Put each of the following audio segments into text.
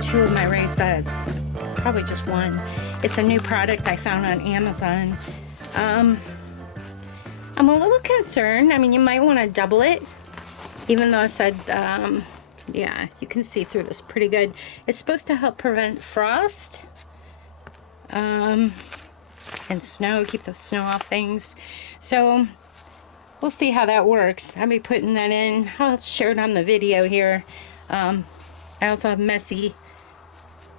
two of my raised beds. Probably just one. It's a new product I found on Amazon. I'm a little concerned. I mean, you might want to double it, even though I said, yeah, you can see through this pretty good. It's supposed to help prevent frost and snow, keep the snow off things. So we'll see how that works. I'll be putting that in. I'll share it on the video here. I also have messy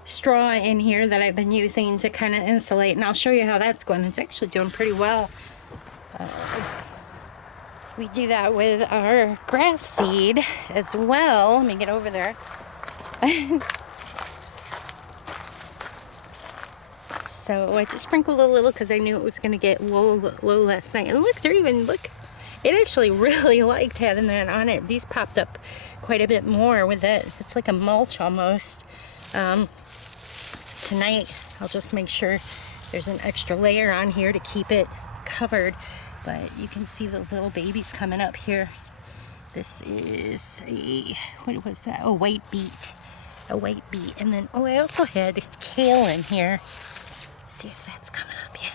straw in here that I've been using to kind of insulate, and I'll show you how that's going. It's actually doing pretty well. We do that with our grass seed as well. Let me get over there. So I just sprinkled a little because I knew it was going to get low last night. And look, it actually really liked having that on it. These popped up quite a bit more with it. It's like a mulch almost. Tonight I'll just make sure there's an extra layer on here to keep it covered. But you can see those little babies coming up here. This is what was that? A white beet. A white beet. And then, oh, I also had kale in here. See if that's coming up yet.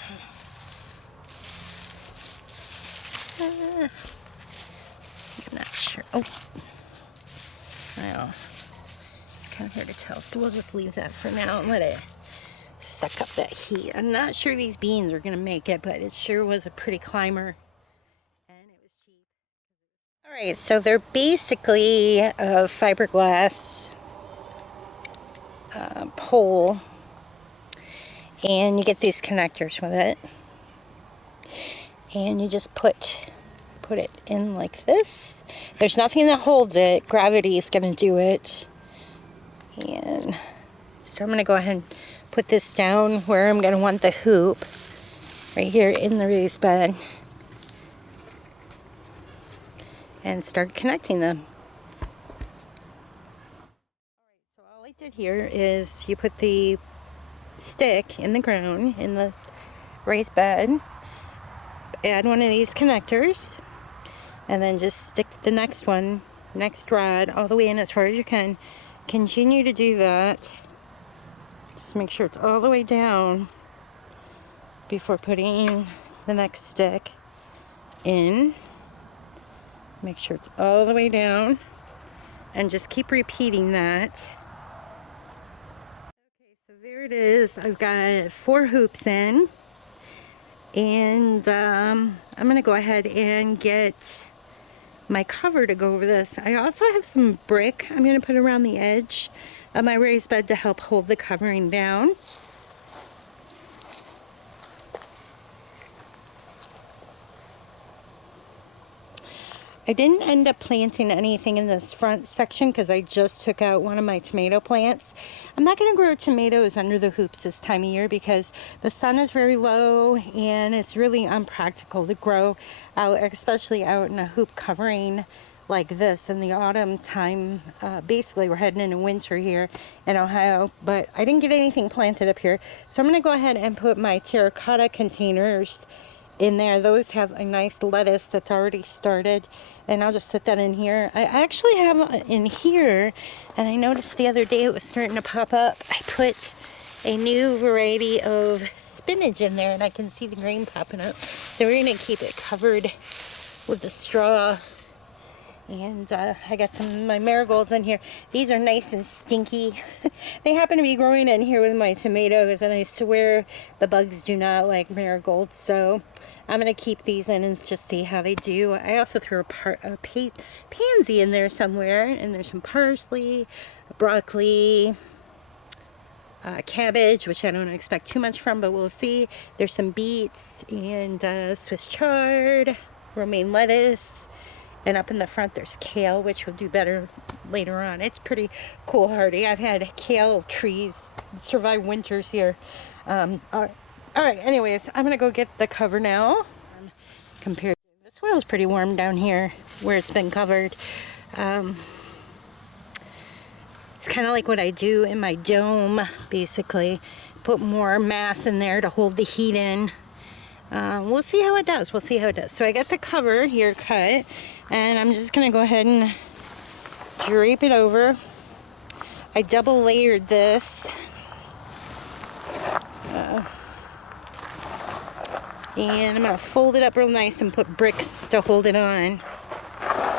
I'm not sure. Oh, well, it's kind of hard to tell. So we'll just leave that for now and let it suck up that heat. I'm not sure these beans are going to make it, but it sure was a pretty climber. And it was cheap. Alright, so they're basically a fiberglass pole. And you get these connectors with it. And you just put it in like this. There's nothing that holds it. Gravity is going to do it. And so I'm going to go ahead and put this down where I'm going to want the hoop. Right here in the raised bed. And start connecting them. Alright, so all I did here is you put the stick in the ground in the raised bed, add one of these connectors, and then just stick the next rod all the way in as far as you can. Continue to do that. Just make sure it's all the way down before putting the next stick in. Make sure it's all the way down and just keep repeating that. There it is. I've got 4 hoops in, and I'm going to go ahead and get my cover to go over this. I also have some brick I'm going to put around the edge of my raised bed to help hold the covering down. I didn't end up planting anything in this front section because I just took out one of my tomato plants. I'm not going to grow tomatoes under the hoops this time of year because the sun is very low and it's really unpractical to grow out, especially out in a hoop covering like this in the autumn time. Basically, we're heading into winter here in Ohio, but I didn't get anything planted up here. So I'm going to go ahead and put my terracotta containers in there. Those have a nice lettuce that's already started, and I'll just set that in here. I actually have in here, and I noticed the other day it was starting to pop up. I put a new variety of spinach in there, and I can see the green popping up. So we're going to keep it covered with the straw. And I got some of my marigolds in here. These are nice and stinky. They happen to be growing in here with my tomatoes, and I swear the bugs do not like marigolds. So I'm going to keep these in and just see how they do. I also threw a pansy in there somewhere, and there's some parsley, broccoli, cabbage, which I don't expect too much from, but we'll see. There's some beets and Swiss chard, romaine lettuce. And up in the front there's kale, which will do better later on. It's pretty cool hardy. I've had kale trees survive winters here. Alright, anyways, I'm going to go get the cover now. Compared to the soil's pretty warm down here where it's been covered. It's kind of like what I do in my dome, basically. Put more mass in there to hold the heat in. We'll see how it does. We'll see how it does. So I got the cover here cut, and I'm just going to go ahead and drape it over. I double layered this. And I'm going to fold it up real nice and put bricks to hold it on.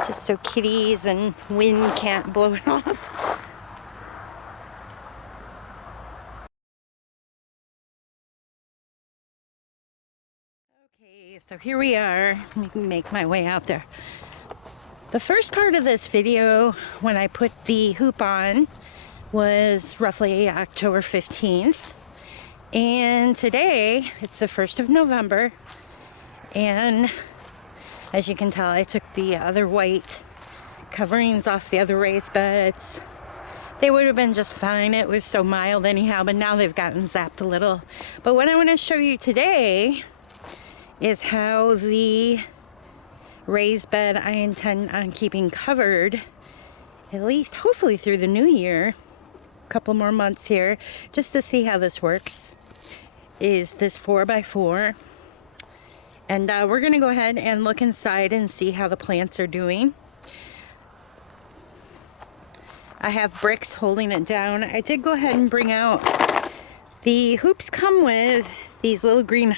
Just so kitties and wind can't blow it off. Okay, so here we are. Let me make my way out there. The first part of this video, when I put the hoop on, was roughly October 15th. And today, it's the 1st of November. And as you can tell, I took the other white coverings off the other raised beds. They would have been just fine. It was so mild anyhow, but now they've gotten zapped a little. But what I want to show you today is how the raised bed I intend on keeping covered, at least hopefully through the new year, a couple more months here, just to see how this works, is this 4x4. And we're going to go ahead and look inside and see how the plants are doing. I have bricks holding it down. I did go ahead and bring out, the hoops come with these little green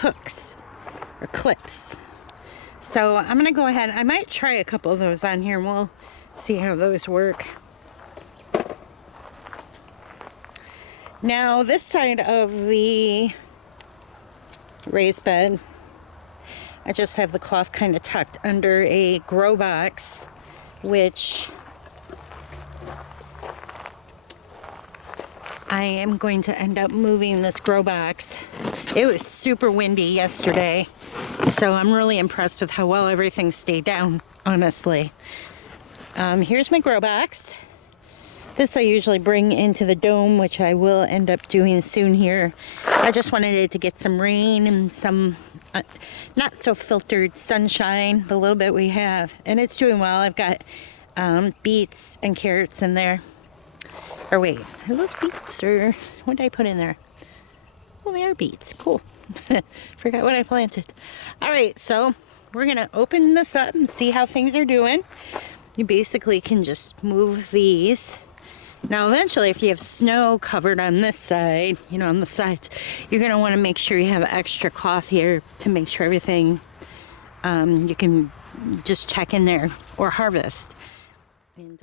hooks or clips. So I'm going to go ahead, I might try a couple of those on here and we'll see how those work. Now this side of the raised bed, I just have the cloth kind of tucked under a grow box, which I am going to end up moving this grow box. It was super windy yesterday, so I'm really impressed with how well everything stayed down, honestly. Here's my grow box. This I usually bring into the dome, which I will end up doing soon here. I just wanted it to get some rain and some not so filtered sunshine, the little bit we have. And it's doing well. I've got beets and carrots in there. Or wait, are those beets or what did I put in there? Oh, they are beets. Cool. Forgot what I planted. All right, so we're going to open this up and see how things are doing. You basically can just move these. Now eventually, if you have snow covered on this side, you know, on the sides, you're going to want to make sure you have extra cloth here to make sure everything, you can just check in there or harvest. And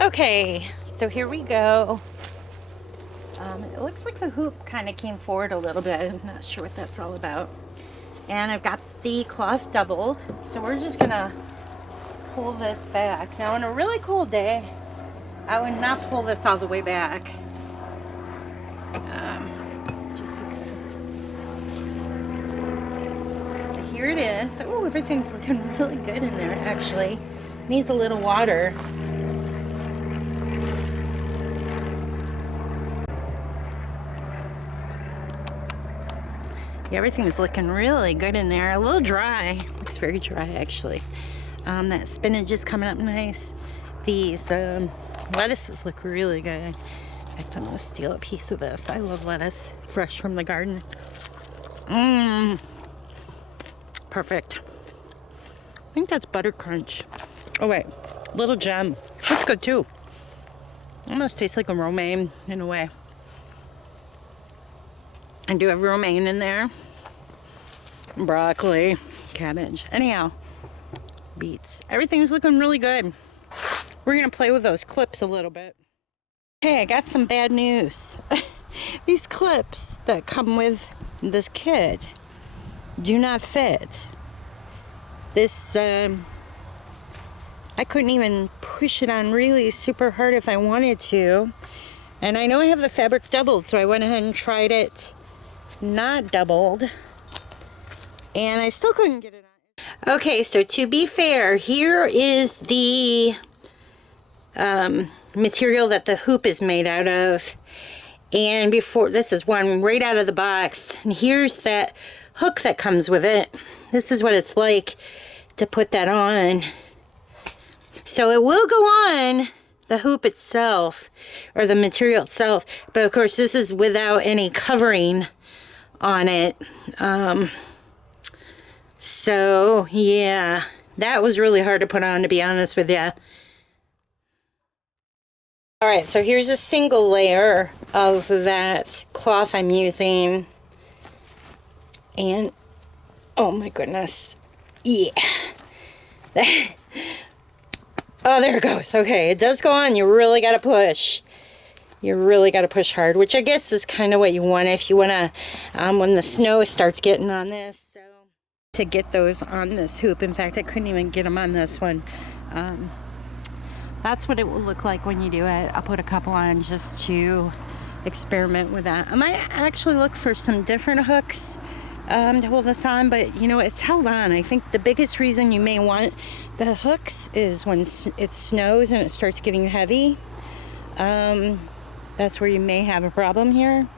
okay, so here we go. It looks like the hoop kind of came forward a little bit. I'm not sure what that's all about. And I've got the cloth doubled, so we're just going to pull this back. Now on a really cold day, I would not pull this all the way back. Just because. But here it is. Oh, everything's looking really good in there actually. Needs a little water. Yeah, everything's looking really good in there. A little dry. Looks very dry actually. That spinach is coming up nice. These lettuces look really good. In fact, I'm gonna steal a piece of this. I love lettuce, fresh from the garden. Perfect. I think that's butter crunch. Oh wait, little gem. That's good too. Almost tastes like a romaine in a way. I do have romaine in there. Broccoli, cabbage. Anyhow, beets. Everything's looking really good. We're gonna play with those clips a little bit. Hey, I got some bad news. These clips that come with this kit do not fit. This, I couldn't even push it on really super hard if I wanted to. And I know I have the fabric doubled, so I went ahead and tried it not doubled. And I still couldn't get it on. Okay, so to be fair, here is the material that the hoop is made out of. And before, this is one right out of the box. And here's that hook that comes with it. This is what it's like to put that on. So it will go on the hoop itself, or the material itself. But of course, this is without any covering on it. So yeah, That was really hard to put on, to be honest with you. All right, so here's a single layer of that cloth I'm using. And, oh my goodness. Yeah. Oh, there it goes. Okay, it does go on. You really got to push. You really got to push hard, which I guess is kind of what you want if you want to, when the snow starts getting on this. So, to get those on this hoop. In fact, I couldn't even get them on this one. That's what it will look like when you do it. I'll put a couple on just to experiment with that. I might actually look for some different hooks to hold this on, but you know, it's held on. I think the biggest reason you may want the hooks is when it snows and it starts getting heavy. That's where you may have a problem here.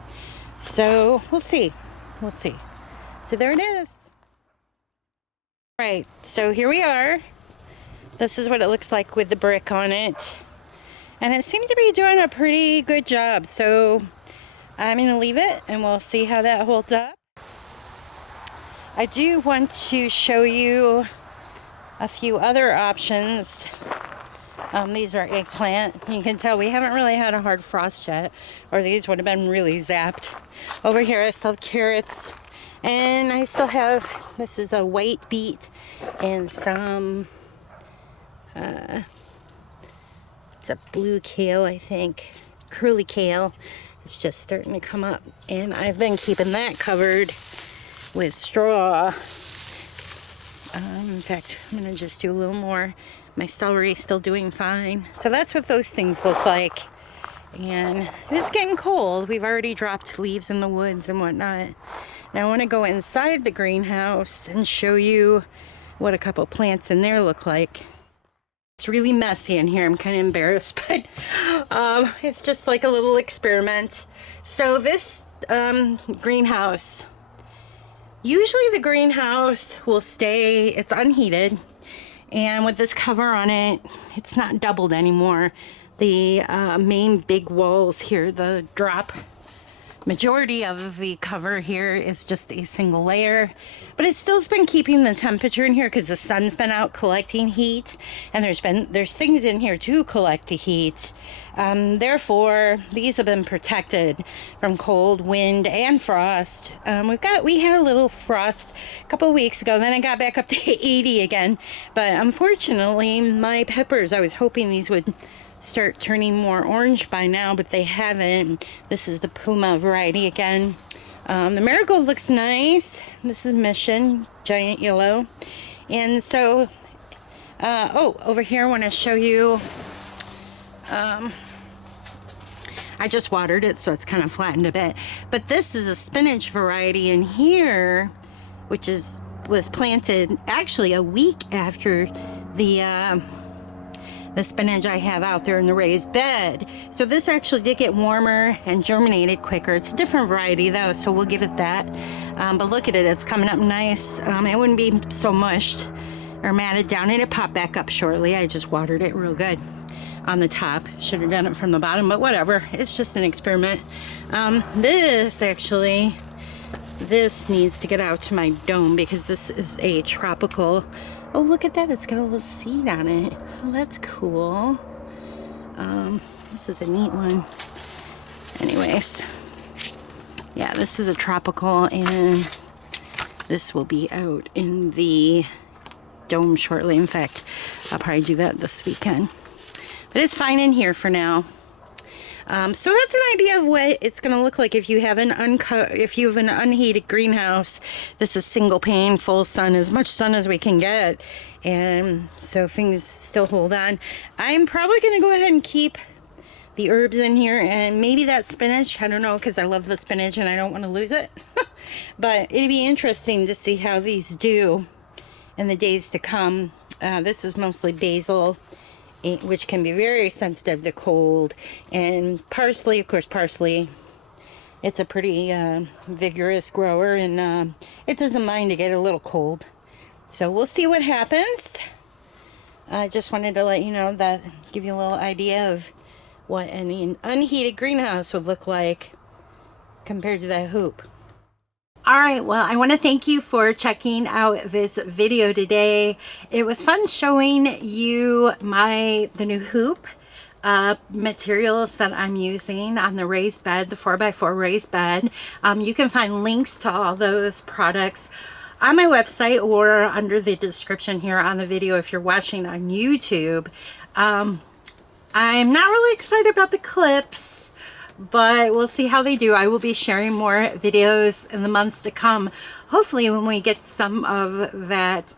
So we'll see. We'll see. So there it is. Right, so here we are. This is what it looks like with the brick on it. And it seems to be doing a pretty good job. So I'm going to leave it and we'll see how that holds up. I do want to show you a few other options. These are eggplant. You can tell we haven't really had a hard frost yet, or these would have been really zapped. Over here I still have carrots, and I still have, this is a white beet and some, it's a blue kale, I think, curly kale. It's just starting to come up, and I've been keeping that covered with straw. In fact, I'm gonna just do a little more. My celery is still doing fine. So that's what those things look like. And it's getting cold. We've already dropped leaves in the woods and whatnot. Now I want to go inside the greenhouse and show you what a couple plants in there look like. It's really messy in here. I'm kind of embarrassed, but it's just like a little experiment. So this greenhouse, usually the greenhouse will stay, it's unheated. And with this cover on it, it's not doubled anymore. The main big walls here, the drop majority of the cover here is just a single layer, but it still's been keeping the temperature in here because the sun's been out collecting heat, and there's things in here to collect the heat. Therefore, these have been protected from cold, wind, and frost. We had a little frost a couple of weeks ago, then it got back up to 80 again. But unfortunately, my peppers, I was hoping these would start turning more orange by now, but they haven't. This is the Puma variety again. The marigold looks nice. This is Mission, giant yellow. And so, over here I want to show you, I just watered it, so it's kind of flattened a bit. But this is a spinach variety in here, which was planted actually a week after the spinach I have out there in the raised bed. So this actually did get warmer and germinated quicker. It's a different variety though, so we'll give it that. But look at it, it's coming up nice. It wouldn't be so mushed or matted down, and it popped back up shortly. I just watered it real good on the top. Should have done it from the bottom, but whatever. It's just an experiment. This needs to get out to my dome because this is a tropical. Oh, look at that. It's got a little seed on it. Oh, that's cool. This is a neat one. Anyways, yeah, this is a tropical, and this will be out in the dome shortly. In fact, I'll probably do that this weekend. But it's fine in here for now. So that's an idea of what it's going to look like if you have an unheated greenhouse. This is single pane, full sun, as much sun as we can get, and so things still hold on. I'm probably going to go ahead and keep the herbs in here, and maybe that spinach. I don't know, because I love the spinach and I don't want to lose it. But it'd be interesting to see how these do in the days to come. This is mostly basil, which can be very sensitive to cold, and parsley, of course. Parsley, it's a pretty vigorous grower, and it doesn't mind to get a little cold. So we'll see what happens. I just wanted to let you know that, give you a little idea of what an unheated greenhouse would look like compared to that hoop. All right, well, I want to thank you for checking out this video today. It was fun showing you the new hoop materials that I'm using on the raised bed, the 4x4 raised bed. You can find links to all those products on my website or under the description here on the video if you're watching on YouTube. I'm not really excited about the clips, but we'll see how they do. I will be sharing more videos in the months to come, hopefully when we get some of that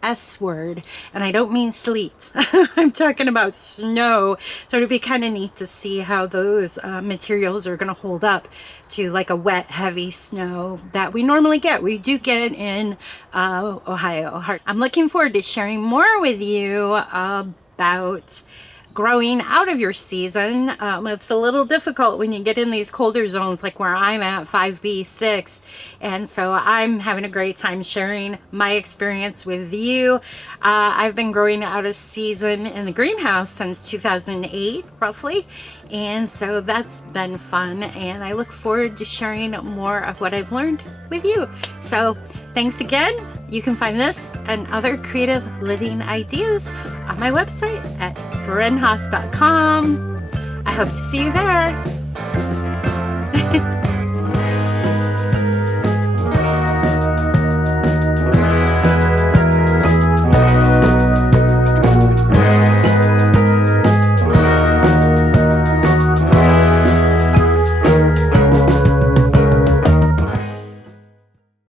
S word, and I don't mean sleet. I'm talking about snow. So it'd be kind of neat to see how those materials are going to hold up to like a wet, heavy snow that we normally get. We do get in Ohio. I'm looking forward to sharing more with you about growing out of your season. It's a little difficult when you get in these colder zones like where I'm at, 5B, 6, and so I'm having a great time sharing my experience with you. I've been growing out of season in the greenhouse since 2008 roughly, and so that's been fun, and I look forward to sharing more of what I've learned with you. So thanks again. You can find this and other creative living ideas on my website at brenhaas.com. I hope to see you there.